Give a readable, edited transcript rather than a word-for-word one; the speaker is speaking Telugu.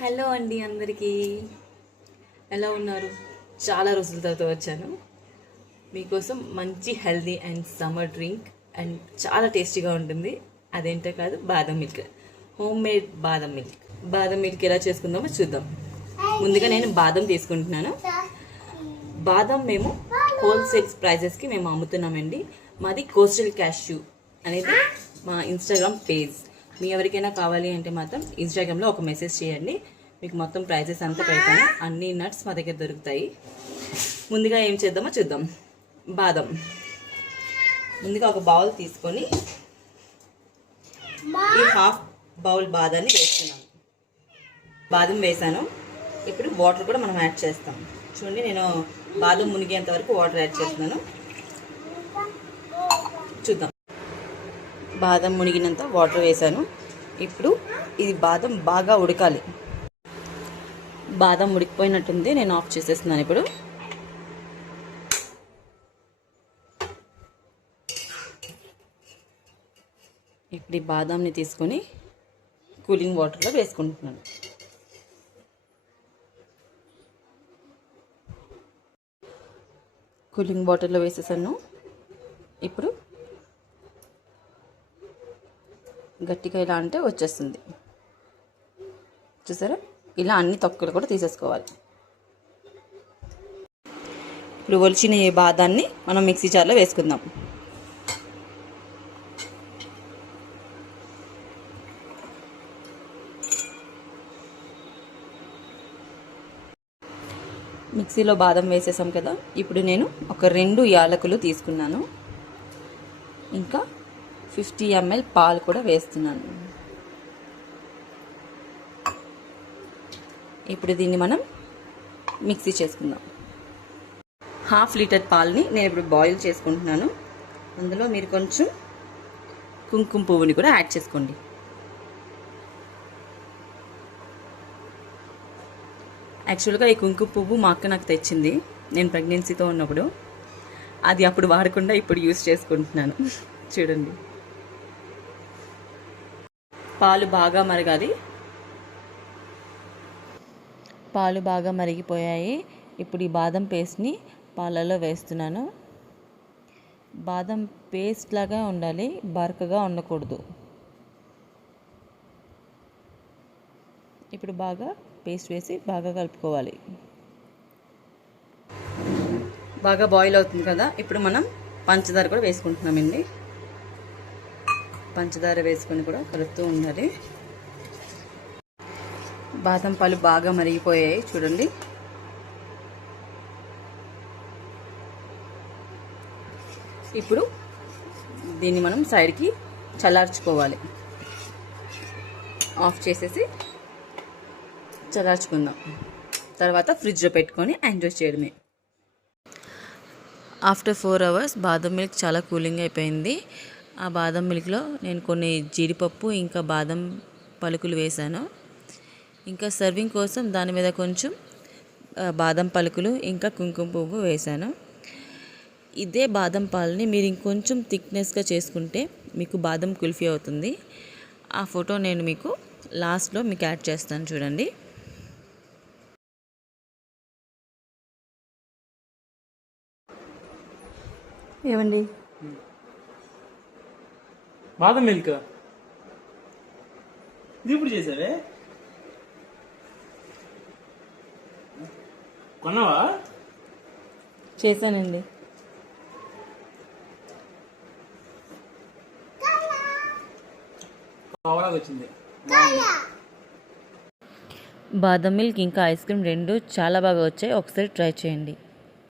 హలో అండి అందరికీ, ఎలా ఉన్నారు? చాలా రోజుల తర్వాత వచ్చాను మీకోసం. మంచి healthy and summer drink and చాలా టేస్టీగా ఉంటుంది. అదేంటో కాదు, బాదం మిల్క్, హోమ్ మేడ్ బాదం మిల్క్. బాదం మిల్క్ ఎలా చేసుకుందామో చూద్దాం. ముందుగా నేను బాదం తీసుకుంటున్నాను. బాదం మేము హోల్సేల్ ప్రైజెస్కి మేము అమ్ముతున్నామండి. మాది కోస్టల్ క్యాష్యూ అనేది మా ఇన్స్టాగ్రామ్ పేజ్. మీ ఎవరికైనా కావాలి అంటే మాత్రం ఇన్స్టాగ్రామ్లో ఒక మెసేజ్ చేయండి, మీకు మొత్తం ప్రైజెస్ అంతా పెడతాను. అన్ని నట్స్ మా దగ్గర దొరుకుతాయి. ముందుగా ఏం చేద్దామో చూద్దాం. బాదం ముందుగా ఒక బౌల్ తీసుకొని ఈ హాఫ్ బౌల్ బాదాన్ని వేస్తున్నాను. బాదం వేసాను. ఇప్పుడు వాటర్ కూడా మనం యాడ్ చేస్తాం. చూడండి, నేను బాదం మునిగేంత వరకు వాటర్ యాడ్ చేస్తున్నాను. చూద్దాం. బాదం మునిగినంత వాటర్ వేసాను. ఇప్పుడు ఇది బాదం బాగా ఉడకాలి. బాదం ఉడికిపోయినట్టుంది, నేను ఆఫ్ చేసేస్తున్నాను. ఇప్పుడు ఈ బాదాంని తీసుకొని కూలింగ్ వాటర్లో వేసుకుంటున్నాను. కూలింగ్ వాటర్లో వేసేసాను. ఇప్పుడు గట్టిగా ఇలా అంటే వచ్చేస్తుంది. చూసారా, ఇలా అన్ని తొక్కలు కూడా తీసేసుకోవాలి. ఇప్పుడు ఒలిచిన ఈ బాదాన్ని మనం మిక్సీ జార్లో వేసుకుందాం. మిక్సీలో బాదం వేసేసాం కదా. ఇప్పుడు నేను ఒక 2 యాలకులు తీసుకున్నాను. ఇంకా 50 ml పాలు కూడా వేస్తున్నాను. ఇప్పుడు దీన్ని మనం మిక్సీ చేసుకుందాం. 1/2 లీటర్ పాలని నేను ఇప్పుడు బాయిల్ చేసుకుంటున్నాను. అందులో మీరు కొంచెం కుంకుమ పువ్వుని కూడా యాడ్ చేసుకోండి. యాక్చువల్గా ఈ కుంకుమ పువ్వు మా అక్క నాకు తెచ్చింది నేను ప్రెగ్నెన్సీతో ఉన్నప్పుడు. అది అప్పుడు వాడకుండా ఇప్పుడు యూస్ చేసుకుంటున్నాను. చూడండి, పాలు బాగా మరగాలి. పాలు బాగా మరిగిపోయాయి. ఇప్పుడు ఈ బాదం పేస్ట్ని పాలలో వేస్తున్నాను. బాదం పేస్ట్ లాగా ఉండాలి, బరకగా ఉండకూడదు. ఇప్పుడు బాగా పేస్ట్ వేసి బాగా కలుపుకోవాలి. బాగా బాయిల్ అవుతుంది కదా. ఇప్పుడు మనం పంచదార కూడా వేసుకుంటున్నామండి. పంచదార వేసుకొని కూడా కలుపుతూ ఉండాలి. బాదం పాలు బాగా మరిగిపోయాయి చూడండి. ఇప్పుడు దీన్ని మనం సైడ్కి చల్లార్చుకోవాలి. ఆఫ్ చేసేసి చల్లార్చుకుందాం. తర్వాత ఫ్రిడ్జ్లో పెట్టుకొని ఎంజాయ్ చేయడమే. ఆఫ్టర్ 4 hours బాదం మిల్క్ చాలా కూలింగ్ అయిపోయింది. ఆ బాదం మిల్క్లో నేను కొన్ని జీడిపప్పు ఇంకా బాదం పలుకులు వేసాను. ఇంకా సర్వింగ్ కోసం దాని మీద కొంచెం బాదం పలుకులు ఇంకా కుంకుమ పువ్వు వేసాను. ఇదే బాదం పాలని మీరు ఇంకొంచెం థిక్నెస్గా చేసుకుంటే మీకు బాదం కుల్ఫీ అవుతుంది. ఆ ఫోటో నేను మీకు లాస్ట్లో మీకు యాడ్ చేస్తాను చూడండి. ఏమండి, బాదం మిల్క్ ఇది ఇప్పుడు చేసావే? కొన్నావా? చేశానండి. వచ్చింది. బాదం మిల్క్ ఇంకా ఐస్ క్రీమ్ 2 చాలా బాగా వచ్చాయి. ఒకసారి ట్రై చేయండి.